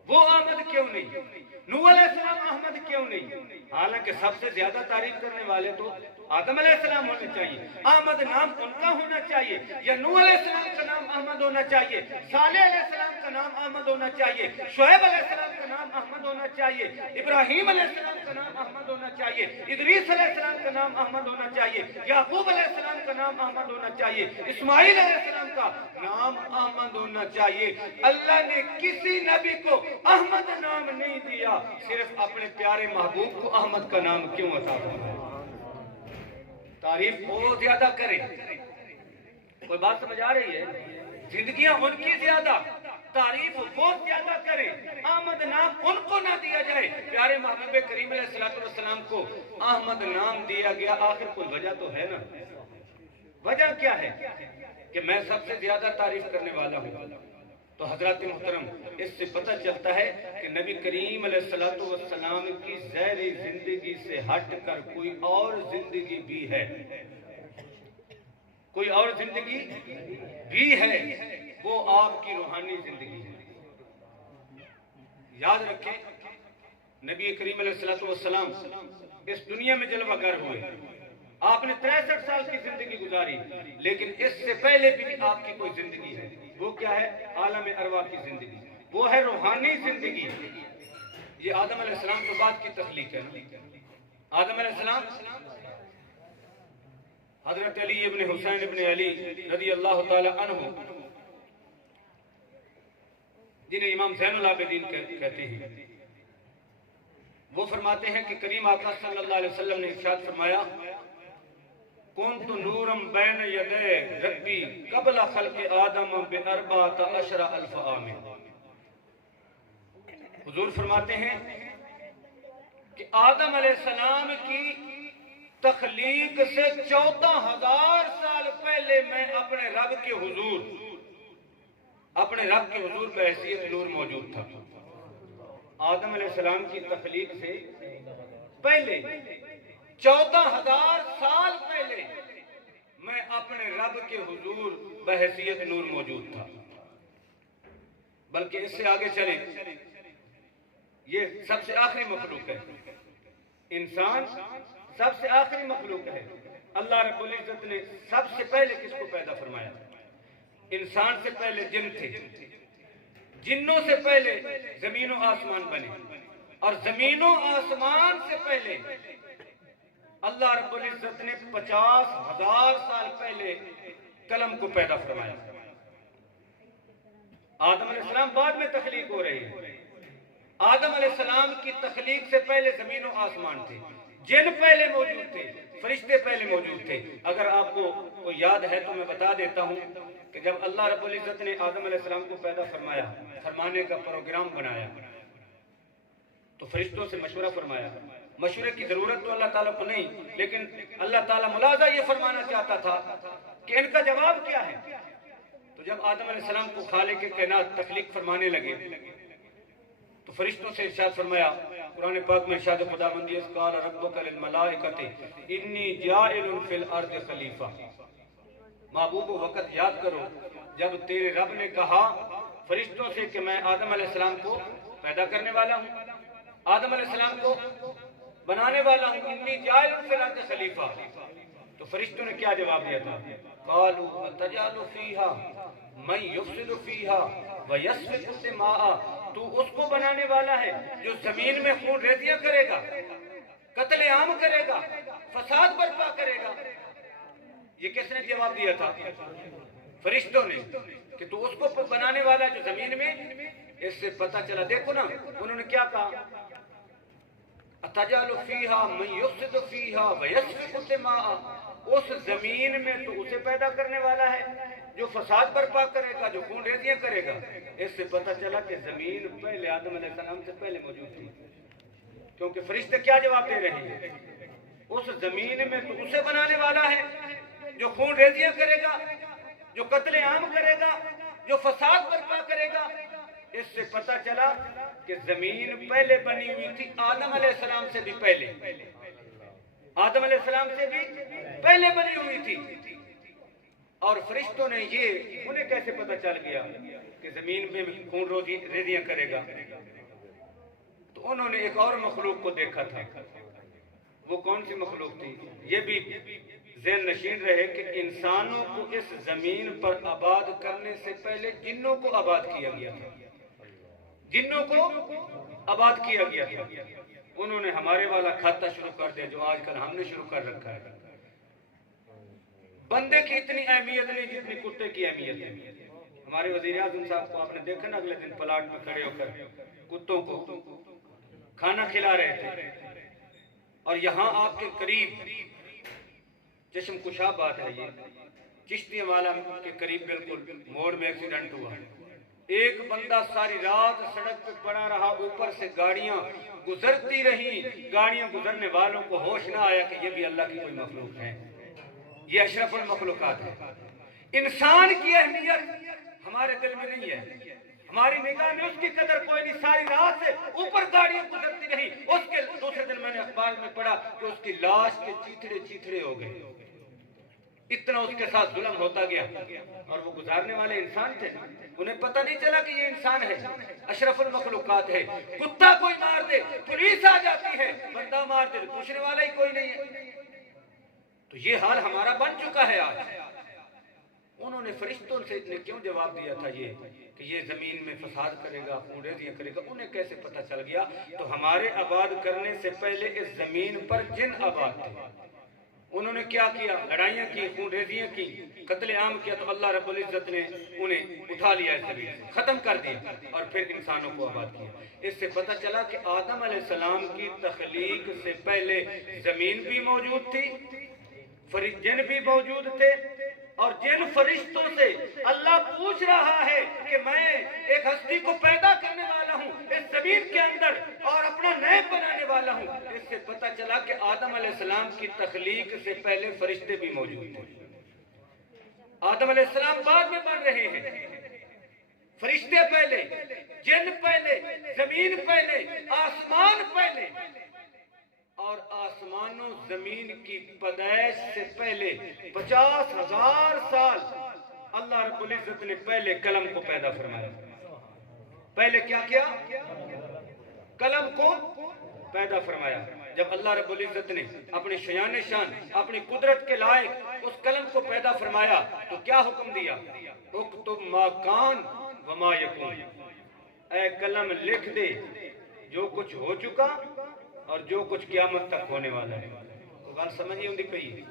وہ آمد کیوں نہیں؟ نوح علیہ السلام احمد کیوں نہیں؟ حالانکہ سب سے زیادہ تعریف کرنے والے تو آدم علیہ السلام ہونے چاہیے. احمد نام ان کا ہونا چاہیے، یا نوح علیہ السلام کا نام احمد ہونا چاہیے، صالح علیہ السلام کا نام احمد ہونا چاہیے، شعیب علیہ السلام کا نام احمد ہونا چاہیے، ابراہیم علیہ السلام کا نام احمد ہونا چاہیے، ادریس علیہ السلام کا نام احمد ہونا چاہیے، یعقوب علیہ السلام کا نام احمد ہونا چاہیے، اسماعیل علیہ السلام کا نام احمد ہونا چاہیے. اللہ نے کسی نبی کو احمد نام نہیں دیا، صرف اپنے پیارے محبوب کو احمد کا نام کیوں عطا فرمایا؟ تعریف بہت زیادہ کریں. کوئی بات سمجھ آ رہی ہے؟ زندگیاں ان کی زیادہ، تعریف بہت زیادہ کریں، احمد نام ان کو نہ دیا جائے. پیارے محبوب کریم علیہ السلام کو احمد نام دیا گیا، آخر کوئی وجہ تو ہے نا. وجہ کیا ہے؟ کہ میں سب سے زیادہ تعریف کرنے والا ہوں. تو حضرات محترم، اس سے پتہ چلتا ہے کہ نبی کریم علیہ السلام کی ظاہری زندگی سے ہٹ کر کوئی اور زندگی بھی ہے. کوئی اور زندگی بھی ہے، وہ آپ کی روحانی زندگی ہے. یاد رکھیں نبی کریم علیہ السلام اس دنیا میں جلوہ گر ہوئے، آپ نے 63 سال کی زندگی گزاری، لیکن اس سے پہلے بھی آپ کی کوئی زندگی ہے. وہ کیا ہے؟ عالم ارواح کی زندگی، وہ ہے روحانی زندگی. یہ آدم علیہ السلام کے بعد کی تخلیق ہے. آدم علیہ السلام حضرت علی ابن حسین ابن علی رضی اللہ تعالی عنہ، جنہیں امام زین العابدین کہتے ہیں، وہ فرماتے ہیں کہ کریم آقا صلی اللہ علیہ وسلم نے ارشاد فرمایا کنت نورم بین یدے ربی قبل خلق آدم باربعۃ عشر الف عام۔ حضور فرماتے ہیں کہ آدم علیہ السلام کی تخلیق سے 14,000 سال پہلے میں اپنے رب کے حضور بحیثیت نور موجود تھا۔ آدم علیہ السلام کی تخلیق سے پہلے 14,000 سال پہلے میں اپنے رب کے حضور بحیثیت نور موجود تھا۔ بلکہ اس سے آگے چلیں، یہ سب سے آخری مخلوق ہے، انسان سب سے آخری مخلوق ہے۔ اللہ رب العزت نے سب سے پہلے کس کو پیدا فرمایا؟ انسان سے پہلے جن تھے، جنوں سے پہلے زمین و آسمان بنے، اور زمین و آسمان سے پہلے اللہ رب العزت نے 50,000 سال پہلے قلم کو پیدا فرمایا۔ آدم علیہ السلام بعد میں تخلیق ہو رہی ہے۔ آدم علیہ السلام کی تخلیق سے پہلے زمین و آسمان تھے، جن پہلے موجود تھے، فرشتے پہلے موجود تھے۔ اگر آپ کو یاد ہے تو میں بتا دیتا ہوں کہ جب اللہ رب العزت نے آدم علیہ السلام کو پیدا فرمانے کا پروگرام بنایا تو فرشتوں سے مشورہ فرمایا۔ مشورے کی ضرورت تو اللہ تعالیٰ کو نہیں، لیکن اللہ تعالیٰ ملاحظہ یہ فرمانا چاہتا تھا کہ ان کا جواب کیا ہے۔ تو جب آدم علیہ السلام کو خالق کائنات تخلیق فرمانے لگے تو فرشتوں سے ارشاد فرمایا، قرآن پاک میں ارشاد خداوندی ہے قال ربک للملائکۃ انی جاعل فی الارض خلیفہ۔ محبوب وقت یاد کرو جب تیرے رب نے کہا فرشتوں سے کہ میں آدم علیہ السلام کو پیدا کرنے والا ہوں، آدم علیہ السلام کو بنانے والا ہوں، انی جاعل فی الارض خلیفہ۔ تو فرشتوں نے کیا جواب دیا تھا؟ قالوا اتجعل فیہا من یفسد فیہا ویسفک الدماء، تو اس کو بنانے والا ہے جو زمین میں خون ریزیاں کرے گا، قتل عام کرے گا، فساد برپا کرے گا۔ یہ کس نے جواب دیا تھا؟ فرشتوں نے، کہ تو اس کو بنانے والا جو زمین میں۔ اس سے پتہ چلا، دیکھو نا انہوں نے کیا کہا، اتجعل فیہا من یفسد فیہا ویسفک الدماء، اس زمین میں تو اسے پیدا کرنے والا ہے جو فساد برپا کرے گا، جو خون ریزیاں کرے گا۔ اس سے پتہ چلا کہ زمین پہلے آدم علیہ السلام سے پہلے موجود تھی، کیونکہ فرشتے کیا جواب دے رہے ہیں؟ اس زمین میں تو اسے بنانے والا ہے جو خون ریزیاں کرے گا، جو قتل عام کرے گا، جو فساد برپا کرے گا۔ اس سے پتہ چلا کہ زمین پہلے بنی ہوئی تھی آدم علیہ السلام سے بھی پہلے، آدم علیہ السلام سے بھی پہلے بنی ہوئی تھی۔ اور فرشتوں نے یہ انہیں کیسے پتہ چل گیا کہ زمین میں خون ریزیاں کرے گا؟ تو انہوں نے ایک اور مخلوق کو دیکھا تھا۔ وہ کون سی مخلوق تھی؟ یہ بھی ذہن نشین رہے کہ انسانوں کو اس زمین پر آباد کرنے سے پہلے جنوں کو آباد کیا گیا تھا، جنوں کو آباد کیا گیا تھا۔ انہوں نے ہمارے والا کھاتا شروع کر دیا جو آج کل ہم نے شروع کر رکھا ہے۔ بندے کی اتنی اہمیت نہیں جتنی کتے کی اہمیت ہے۔ ہمارے وزیر اعظم صاحب کو آپ نے دیکھا نا، اگلے دن پلاٹ میں کھڑے ہو کر کتوں کو کھانا کھلا رہے تھے، اور یہاں آپ کے قریب چشم کشا بات ہے، یہ چشتی والا کے قریب بالکل موڑ میں ایکسیڈنٹ ہوا۔ ایک بندہ ساری رات سڑک پہ پڑا رہا، اوپر سے گاڑیاں گزرتی رہی، گاڑیاں گزرنے والوں کو ہوش نہ آیا کہ یہ بھی اللہ کی کوئی مخلوق ہے، یہ اشرف المخلوقات ہے۔ انسان کی اہمیت ہمارے دل میں نہیں ہے، ہماری نگاہ میں اس کی قدر کوئی نہیں۔ ساری رات سے اوپر گاڑیاں گزرتی رہی، اس کے دوسرے دن میں نے اخبار میں پڑھا کہ اس کی لاش کے چیتھڑے ہو گئے، اتنا اس کے ساتھ ظلم ہوتا گیا۔ اور وہ گزارنے والے انسان تھے، انہیں پتہ نہیں چلا کہ یہ انسان ہے، اشرف المخلوقات ہے۔ کتا کوئی مار دے پولیس آ جاتی ہے، بندہ مار دے پوچھنے والا ہی کوئی نہیں ہے۔ تو یہ حال ہمارا بن چکا ہے آج۔ انہوں نے فرشتوں سے نے کیوں جواب دیا تھا یہ کہ یہ زمین میں فساد کرے گا، خون ریزیاں کرے گا؟ انہیں کیسے پتہ چل گیا؟ تو ہمارے آباد کرنے سے پہلے اس زمین پر جن آباد تھے، انہوں نے کیا کیا؟ لڑائیاں کی، خون ریزیاں کی، قتل عام کیا، تو اللہ رب العزت نے انہیں اٹھا لیا اس زمین سے، ختم کر دیا اور پھر انسانوں کو آباد کیا۔ اس سے پتہ چلا کہ آدم علیہ السلام کی تخلیق سے پہلے زمین بھی موجود تھی، جن بھی موجود تھے، اور جن فرشتوں سے اللہ پوچھ رہا ہے کہ میں ایک ہستی کو پیدا کرنے والا ہوں اس زمین کے اندر اور اپنا نیب بنانے والا ہوں، اس سے پتہ چلا کہ آدم علیہ السلام کی تخلیق سے پہلے فرشتے بھی موجود تھے۔ آدم علیہ السلام بعد میں بن رہے ہیں، فرشتے پہلے، جن پہلے، زمین پہلے، آسمان پہلے، اور آسمانوں زمین کی پیدائش سے پہلے 50,000 سال اللہ رب العزت نے پہلے قلم کو پیدا فرمایا۔ پہلے کیا کیا؟ قلم کو پیدا فرمایا۔ جب اللہ رب العزت نے اپنی شیان شان، اپنی قدرت کے لائق اس قلم کو پیدا فرمایا تو کیا حکم دیا؟ اکتب ما کان وما یکون، اے قلم لکھ دے جو کچھ ہو چکا اور جو کچھ قیامت تک ہونے والا ہے۔ تو بات سمجھ نہیں ہوندی پئی؟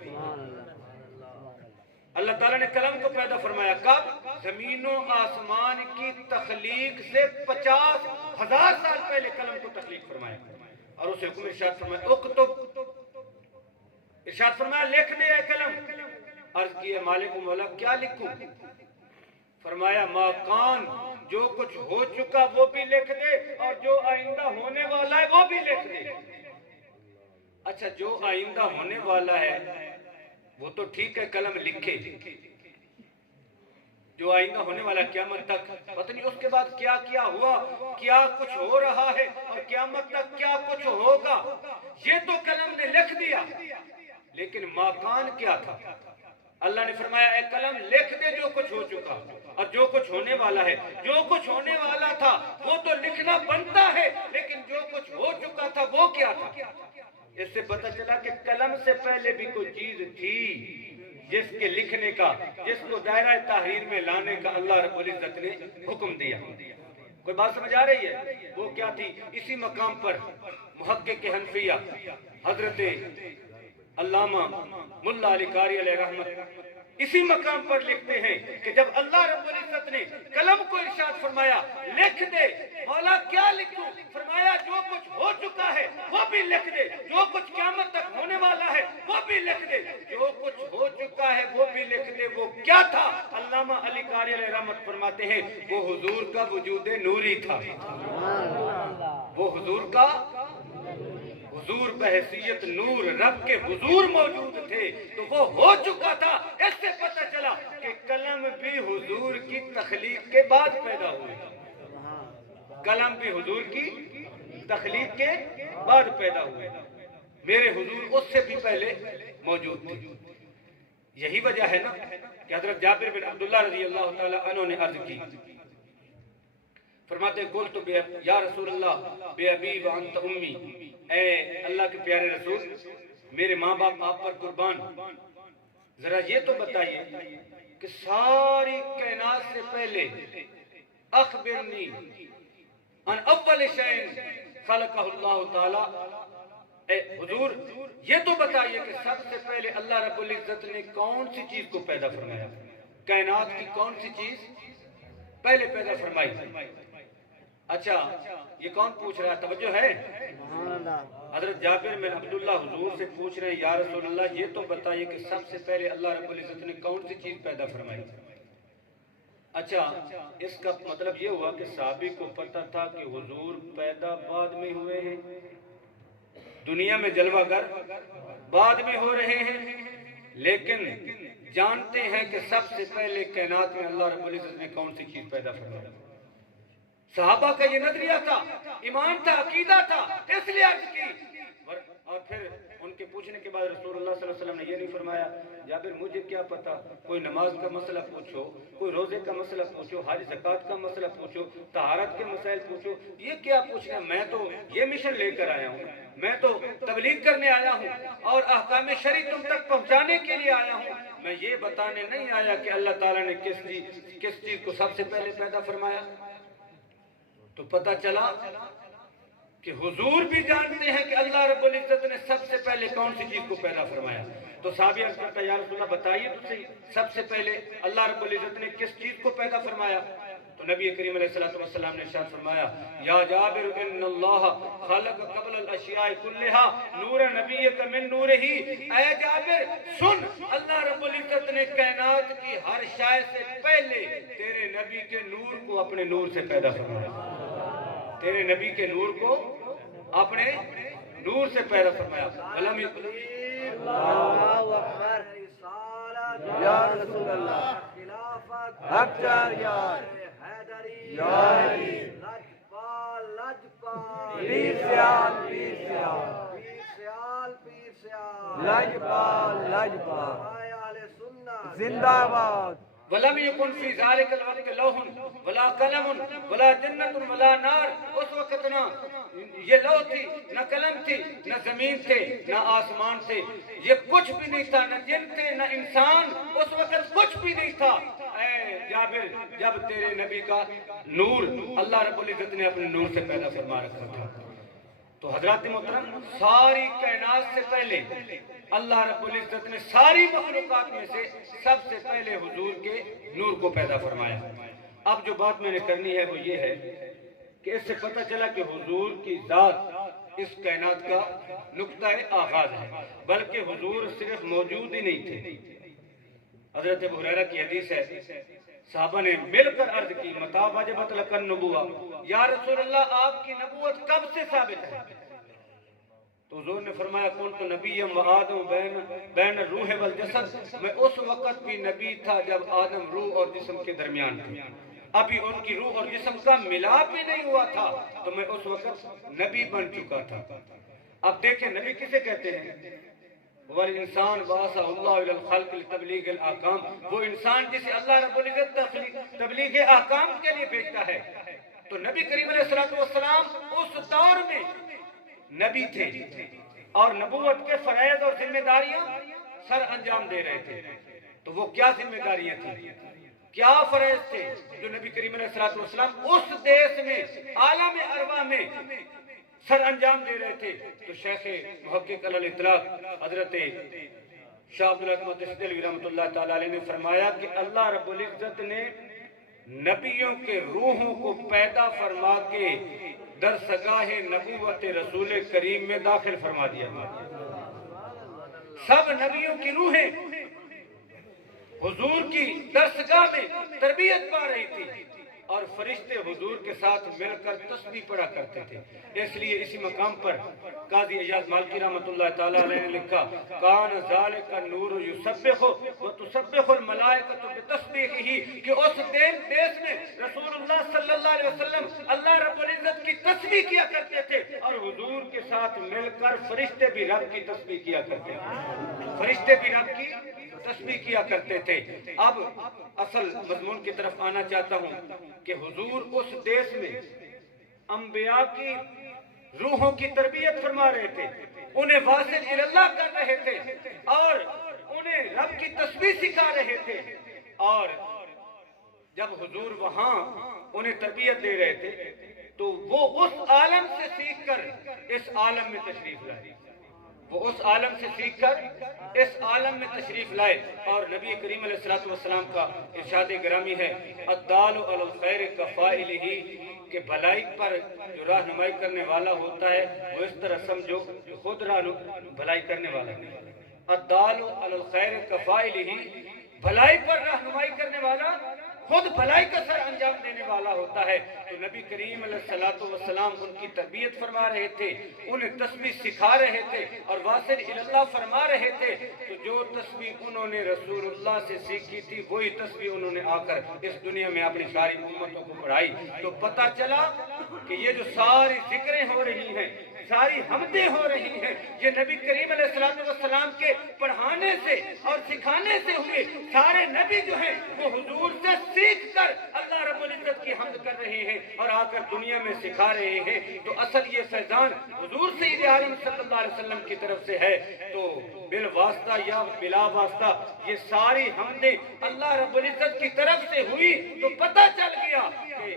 اللہ تعالیٰ نے قلم کو پیدا فرمایا کب؟ زمین و آسمان کی تخلیق سے 50,000 سال پہلے قلم کو تخلیق فرمایا، اور اسے حکم ارشاد فرمایا اکتب، ارشاد فرمایا لکھ دے اے قلم۔ عرض کیے مالک و مولا کیا لکھوں؟ فرمایا ما کان، جو کچھ ہو چکا وہ بھی لکھ دے اور جو آئندہ ہونے والا ہے وہ بھی لکھ دے۔ اچھا جو آئندہ ہونے والا ہے وہ تو ٹھیک ہے قلم لکھے، جو آئندہ ہونے والا قیامت تک پتہ نہیں اس کے بعد کیا کیا ہوا، کیا کچھ ہو رہا ہے اور قیامت تک کیا کچھ ہوگا، یہ تو قلم نے لکھ دیا، لیکن ما کان کیا تھا؟ اللہ نے فرمایا اے قلم لکھ دے جو کچھ ہو چکا اور جو کچھ ہونے والا ہے۔ جو کچھ ہونے والا تھا وہ تو لکھنا بنتا ہے، لیکن جو کچھ ہو چکا تھا وہ کیا تھا؟ اس سے پتہ چلا کہ قلم سے پہلے بھی کوئی چیز تھی جس کے لکھنے کا، جس کو دائرہ تحریر میں لانے کا اللہ رب العزت نے حکم دیا۔ کوئی بات سمجھ آ رہی ہے؟ وہ کیا تھی؟ اسی مقام پر محقق حنفیہ حضرت علامہ ملا علی قاری علیہ رحمت اسی مقام پر لکھتے ہیں کہ جب اللہ رب العزت نے قلم کو ارشاد فرمایا لکھ دے، مولا کیا لکھوں؟ فرمایا جو کچھ ہو چکا ہے وہ بھی لکھ دے، جو کچھ قیامت تک ہونے والا ہے وہ بھی لکھ دے، جو کچھ ہو چکا ہے وہ بھی لکھ دے۔ وہ کیا تھا؟ علامہ علی قاری علیہ رحمت فرماتے ہیں وہ حضور کا وجود نوری تھا، وہ حضور کا، حضور بحیثیت نور رب کے حضور موجود تھے تو وہ ہو چکا تھا۔ اس سے پتہ چلا کہ قلم بھی حضور کی تخلیق کے بعد پیدا ہوئی، قلم بھی حضور کی تخلیق کے بعد پیدا ہوئے، میرے حضور اس سے بھی پہلے موجود تھے۔ یہی وجہ ہے نا کہ حضرت جابر بن عبداللہ رضی اللہ تعالی عنہ نے عرض کی، فرماتے قلت یا رسول اللہ بے ابی و انت امی، اے اللہ کے پیارے رسول میرے ماں باپ آپ پر قربان، ذرا یہ تو بتائیے کہ ساری کائنات سے پہلے اخبرنی ان اول شیء خلقہ اللہ تعالی، اے حضور یہ تو بتائیے کہ سب سے پہلے اللہ رب العزت نے کون سی چیز کو پیدا فرمایا، کائنات کی کون سی چیز پہلے پیدا فرمائی؟ اچھا یہ کون پوچھ رہا ہے؟ توجہ ہے؟ حضرت جابر بن عبداللہ حضور سے پوچھ رہے ہیں یا رسول اللہ یہ تو بتائیے کہ سب سے پہلے اللہ رب العزت نے کون سی چیز پیدا فرمائی؟ اچھا اس کا مطلب یہ ہوا کہ صحابی کو پتہ تھا کہ حضور پیدا بعد میں ہوئے ہیں، دنیا میں جلوہ گر بعد میں ہو رہے ہیں، لیکن جانتے ہیں کہ سب سے پہلے کائنات میں اللہ رب العزت نے کون سی چیز پیدا فرمائی۔ صحابہ کا یہ نظریہ تھا، ایمان تھا، عقیدہ تھا، اس لیے عرض کی، اور پھر ان کے پوچھنے کے بعد رسول اللہ صلی اللہ علیہ وسلم نے یہ نہیں فرمایا جابر مجھے کیا پتا، کوئی نماز کا مسئلہ پوچھو، کوئی روزے کا مسئلہ پوچھو، حج زکوٰۃ کا مسئلہ پوچھو، طہارت کے مسائل پوچھو، یہ کیا پوچھنا، میں تو یہ مشن لے کر آیا ہوں، میں تو تبلیغ کرنے آیا ہوں اور احکام شرعی تم تک پہنچانے کے لیے آیا ہوں، میں یہ بتانے نہیں آیا کہ اللہ تعالیٰ نے کس چیز کو سب سے پہلے پیدا فرمایا۔ تو پتہ چلا کہ حضور بھی جانتے ہیں کہ اللہ رب العزت نے سب سے پہلے کون سی چیز کو پیدا فرمایا۔ تو صحابی عرض کرتا ہے یا رسول اللہ بتائیے تو صحیح، سب سے پہلے اللہ رب العزت نے کس چیز کو پیدا فرمایا؟ تو نبی کریم علیہ السلام نے ارشاد فرمایا یا جابر ان اللہ خلق قبل الاشیاء کلها نور نبیک من نورہ، اے جابر سن، اللہ رب العزت نے کائنات کی ہر شے سے پہلے تیرے نبی کے نور کو اپنے نور سے پیدا فرمایا، تیرے نبی کے نور کو اپنے نور سے پیدا فرمایا۔ اللہ اکبر یا رسول اللہ حق جاریار یاری پیر سیال پیر سیال لجپال لجپال زندہ باد۔ وَلَمْ يَكُنْ فِي ذَلِكَ الْوَقْتِ لَوْحٌ وَلَا قَلَمٌ وَلَا جَنَّةٌ وَلَا نَارٌ، اس وقت نہ یہ لوح تھی، نہ قلم تھی، نہ زمین تھے، نہ آسمان تھے، یہ کچھ بھی نہیں تھا، نہ جن تھے نہ انسان، اس وقت کچھ بھی نہیں تھا۔ اے جابر جب تیرے نبی کا نور اللہ رب العزت نے اپنے نور سے پیدا فرما رکھا تھا۔ تو حضرات محترم ساری کائنات سے پہلے اللہ رب العزت نے ساری مخلوقات میں سے سب سے پہلے حضور کے نور کو پیدا فرمایا۔ اب جو بات میں نے کرنی ہے وہ یہ ہے کہ اس سے پتہ چلا کہ حضور کی ذات اس کائنات کا نقطہ آغاز ہے، بلکہ حضور صرف موجود ہی نہیں تھے۔ حضرت ابو ہریرہ کی حدیث ہے، صحابہ نے مل کر عرض کی متى وجبت لک النبوہ، یا رسول اللہ آپ کی نبوت کب سے ثابت ہے؟ تو حضور نے فرمایا کنت نبی وآدم بین الروح والجسد، میں اس وقت بھی نبی تھا جب آدم روح اور جسم کے درمیان تھے، ابھی ان کی روح اور جسم کا ملاپ بھی نہیں ہوا تھا، تو میں اس وقت نبی بن چکا تھا۔ اب دیکھیں نبی کسے کہتے ہیں؟ وَالْإِنسَانُ بَعَثَهُ اللَّهُ إِلَى الْخَلْقِ لِتَبْلِيغِ الْأَحْكَامِ، وہ انسان جسے اللہ رب العزت تبلیغ احکام کے لیے بھیجتا ہے۔ تو نبی کریم علیہ السلام اس دور میں نبی تھے اور نبوت کے فرائض اور ذمہ داریاں سر انجام دے رہے تھے۔ تو وہ کیا ذمہ داریاں تھیں، کیا فرائض تھے جو نبی کریم علیہ السلام اس دیس میں عالم ارواح میں سر انجام دے رہے تھے؟ تو شیخ محقق علی الاطلاق حضرت شاہ عبدالحق دہلوی رحمۃ اللہ تعالی علیہ نے فرمایا کہ اللہ رب العزت نے نبیوں کے روحوں کو پیدا فرما کے درسگاہ نبوت رسول کریم میں داخل فرما دیا۔ سب نبیوں کی روحیں حضور کی درسگاہ میں تربیت پا رہی تھی اور فرشتے حضور کے ساتھ مل کر تسبیح پڑھا کرتے تھے۔ اس لیے اسی مقام پر قاضی اعجاز مالکی رحمۃ اللہ تعالی علیہ نے لکھا کان ذالک النور یسبح وتسبح الملائکۃ بتسبیحہ، کہ اس دیس میں رسول اللہ صلی اللہ علیہ وسلم اللہ رب العزت کی تسبیح کیا کرتے تھے اور حضور کے ساتھ مل کر فرشتے بھی رب کی تسبیح کیا کرتے تھے، فرشتے بھی رب کی تسبیح کیا کرتے تھے۔ اب اصل مضمون کی طرف آنا چاہتا ہوں کہ حضور اس دیس میں انبیاء کی روحوں کی تربیت فرما رہے تھے، انہیں واصل اللہ کر رہے تھے اور انہیں رب کی تسبیح سکھا رہے تھے، اور جب حضور وہاں انہیں تربیت دے رہے تھے تو وہ اس عالم سے سیکھ کر اس عالم میں تشریف لائے، وہ اس عالم سے سیکھ کر اس عالم میں تشریف لائے۔ اور نبی کریم علیہ السلام کا ارشاد گرامی ہے الدال علی الخیر کفاعلہ، کہ بھلائی پر جو رہنمائی کرنے والا ہوتا ہے وہ اس طرح سمجھو کہ خود بھلائی کرنے والا ہے۔ الدال علی الخیر کفاعلہ، بھلائی پر رہنمائی کرنے والا خود بھلائی کا سر انجام دینے والا ہوتا ہے۔ تو نبی کریم علیہ السلام ان کی تربیت فرما رہے تھے، انہیں تسبیح سکھا رہے تھے اور واصل اللہ فرما رہے تھے۔ تو جو تسبیح انہوں نے رسول اللہ سے سیکھی تھی وہی تسبیح انہوں نے آ کر اس دنیا میں اپنی ساری امتوں کو پڑھائی۔ تو پتہ چلا کہ یہ جو ساری ذکریں ہو رہی ہیں ساری حمدیں ہو رہی ہیں، یہ نبی کریم علیہ السلام کے پڑھانے سے اور سکھانے سے ہوئے۔ سارے نبی جو ہیں وہ حضور سے سیکھ کر اللہ رب العزت کی حمد کر رہے ہیں اور آ کر دنیا میں سکھا رہے ہیں۔ تو اصل یہ فیضان حضور سید عالم صلی اللہ علیہ وسلم کی طرف سے ہے۔ تو بالواسطہ یا بلا واسطہ یہ ساری حمدیں اللہ رب العزت کی طرف سے ہوئی، تو پتہ چل گیا کہ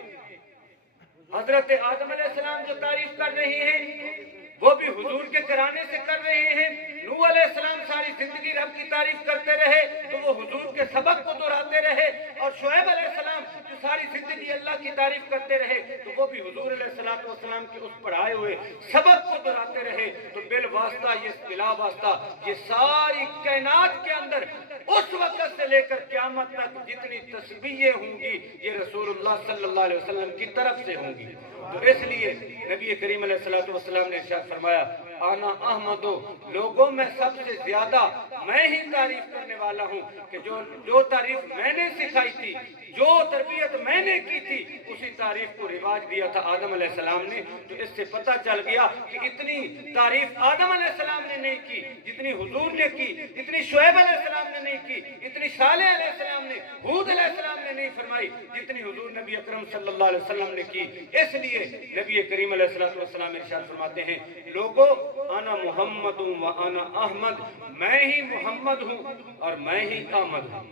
حضرت آدم علیہ السلام جو تعریف کر رہے ہیں وہ بھی حضور کے کرانے سے کر رہے ہیں۔ نوح علیہ السلام ساری زندگی رب کی تعریف کرتے رہے تو وہ حضور کے سبق کو دہراتے رہے، اور شعیب علیہ السلام جو ساری زندگی اللہ کی تعریف کرتے رہے تو وہ بھی حضور علیہ السلام کے اس پڑھائے ہوئے سبق کو دہراتے رہے۔ تو بالواسطہ یہ بلا واسطہ یہ ساری کائنات کے اندر اس وقت سے لے کر قیامت تک جتنی تسبیحیں ہوں گی یہ رسول اللہ صلی اللہ علیہ وسلم کی طرف سے ہوں گی۔ تو اس لیے نبی کریم علیہ السلام نے ارشاد فرمایا آنا احمد، لوگوں میں سب سے زیادہ میں ہی تعریف کرنے والا ہوں کہ جو تعریف میں نے سکھائی تھی، جو تربیت میں نے کی تھی، اسی تعریف کو رواج دیا تھا آدم علیہ السلام نے۔ تو اس سے پتہ چل گیا کہ اتنی تعریف آدم علیہ السلام نے نہیں کی جتنی حضور نے کی، اتنی شعیب علیہ السلام نے نہیں کی، اتنی صالح علیہ السلام نے، ہود علیہ السلام نے نہیں فرمائی جتنی حضور نبی اکرم صلی اللہ علیہ وسلم نے کی۔ اس لیے نبی کریم علیہ السلام ارشاد فرماتے ہیں لوگو انا محمد و انا احمد، میں ہی محمد ہوں اور میں ہی احمد ہوں۔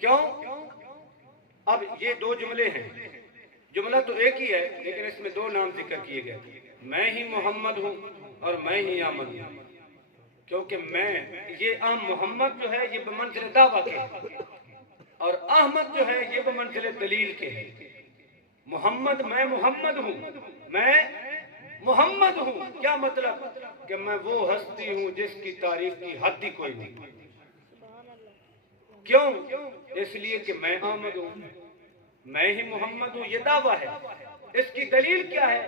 کیوں؟ اب یہ دو جملے ہیں، جملہ تو ایک ہی ہے لیکن اس میں دو نام ذکر کیے گئے، میں ہی محمد ہوں اور میں ہی احمد ہوں۔ کیونکہ یہ محمد جو ہے یہ بمنزل دعویٰ کے ہے اور احمد جو ہے یہ بمنزل دلیل کے ہے۔ محمد، میں محمد ہوں، میں محمد ہوں، کیا مطلب؟ کہ میں وہ ہستی ہوں جس کی تعریف کی حد ہی کوئی نہیں۔ کیوں؟ اس لیے کہ میں احمد ہوں، میں ہی محمد ہوں، یہ دعویٰ ہے۔ اس کی دلیل کیا ہے؟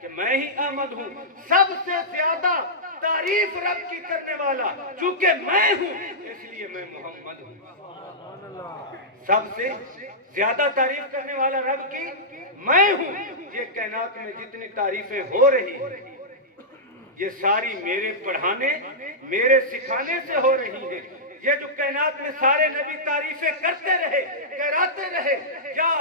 کہ میں ہی احمد ہوں، سب سے زیادہ تعریف رب کی کرنے والا چونکہ میں ہوں اس لیے میں محمد ہوں۔ سب سے زیادہ تعریف کرنے والا رب کی میں ہوں۔ یہ کائنات میں جتنی تعریفیں ہو رہی ہیں یہ ساری میرے پڑھانے، میرے سکھانے سے ہو رہی ہیں۔ یہ جو کائنات میں سارے نبی تعریفیں کرتے رہے، کراتے رہے، یا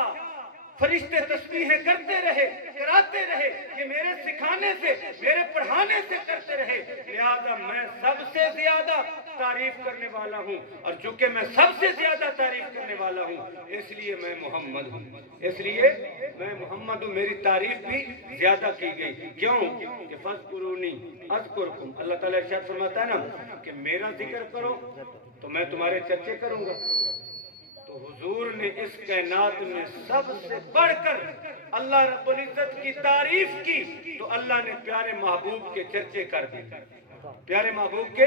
فرشتے تسبیحیں کرتے رہے، کراتے رہے، یہ میرے سکھانے سے، میرے پڑھانے سے کرتے رہے، لہذا میں سب سے زیادہ تعریف کرنے والا ہوں، اور چونکہ میں سب سے زیادہ تعریف کرنے والا ہوں اس لیے میں محمد ہوں۔ اس لیے میں محمد ہوں، میری تعریف بھی زیادہ کی گئی۔ کیوں؟ کہ فاذکرونی اذکرکم، اللہ تعالیٰ ارشاد فرماتا ہے نا کہ میرا ذکر کرو تو میں تمہارے چرچے کروں گا۔ تو حضور نے اس کائنات میں سب سے بڑھ کر اللہ رب العزت کی تعریف کی تو اللہ نے پیارے محبوب کے چرچے کر دیے، پیارے محبوب کے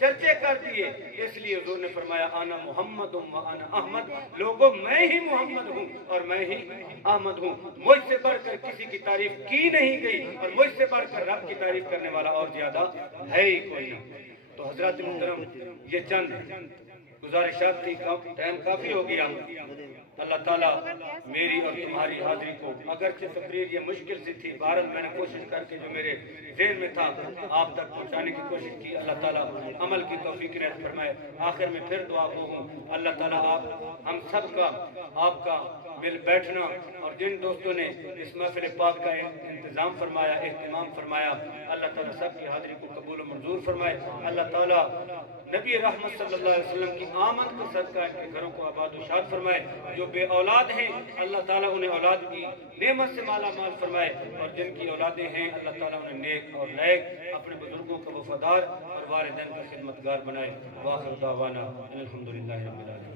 چرچے کر دیے۔ اس لیے حضور نے فرمایا انا محمد و انا احمد، لوگوں میں ہی محمد ہوں اور میں ہی احمد ہوں۔ مجھ سے بڑھ کر کسی کی تعریف کی نہیں گئی اور مجھ سے بڑھ کر رب کی تعریف کرنے والا اور زیادہ ہے ہی کوئی نہیں۔ تو حضرات محترم یہ چند گزارشات تھی، ٹائم کافی ہو گیا۔ اللہ تعالیٰ میری اور تمہاری حاضری کو، اگرچہ تقریر یہ مشکل سی تھی، بہرحال میں نے کوشش کر کے جو میرے ذہن میں تھا آپ تک پہنچانے کی کوشش کی۔ اللہ تعالیٰ عمل کی توفیق عنایت فرمائے۔ آخر میں پھر دعا وہ ہوں، اللہ تعالیٰ آپ ہم سب کا، آپ کا مل بیٹھنا اور جن دوستوں نے اس محفل پاک کا انتظام فرمایا، اہتمام فرمایا، اللہ تعالیٰ سب کی حاضری کو قبول و منظور فرمائے۔ اللہ تعالیٰ نبی رحمت صلی اللہ علیہ وسلم کی آمد کا صدقہ ان کے گھروں کو آباد و شاد فرمائے۔ جو بے اولاد ہیں اللہ تعالیٰ انہیں اولاد کی نعمت سے مالا مال فرمائے، اور جن کی اولادیں ہیں اللہ تعالیٰ انہیں نیک اور لائق، اپنے بزرگوں کا وفادار اور والدین کا خدمتگار بنائے۔ وآخر دعوانا الحمدللہ رب العالمین۔